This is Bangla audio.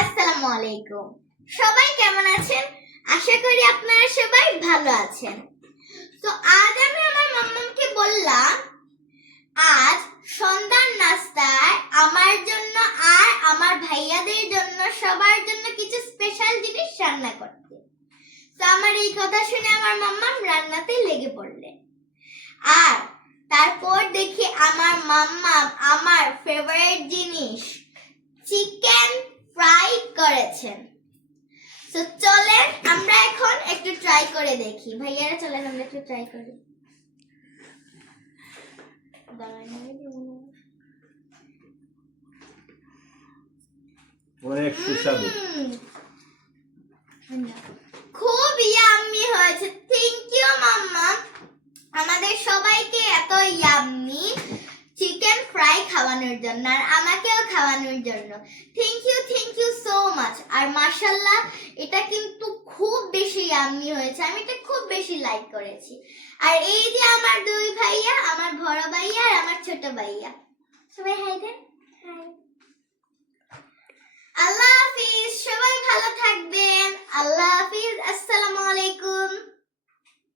আসসালামু আলাইকুম। সবাই কেমন আছেন? আশা করি আপনারা সবাই ভালো আছেন। তো আজ আমি আমার মাম্মামকে বললাম আজ সন্ধ্যার নাস্তায় আমার জন্য আর আমার ভাইয়াদের জন্য সবার জন্য কিছু স্পেশাল জিনিস রান্না করতে। তো আমার এই কথা শুনে আমার মাম্মাম রান্নাতে লেগে পড়লেন। আর তারপর দেখি আমার মাম্মাম আমার ফেভারিট জিনিস চিকেন ফ্রাই করেছেন। তো চলেন আমরা এখন একটু ট্রাই করে দেখি। ভাইয়ারা চলেন আমরা একটু ট্রাই করি। অনেক সুস্বাদু, খুব ইয়াম্মি হয়েছে। থ্যাংক ইউ মাম্মা আমাদের সবাইকে এত ইয়াম্মি চিকেন ফ্রাই খাওয়ানোর জন্য আর আমাকেও খাওয়ানোর জন্য। Thank you so much. আর মাশাআল্লাহ এটা কিন্তু খুব বেশি ইয়াম্মি হয়েছে, আমি এটা খুব বেশি লাইক করেছি। আর এই যে আমার দুই ভাইয়া, আমার বড় ভাইয়া আর আমার ছোট ভাইয়া, সবাই হাই দেন। হাই। আল্লাহ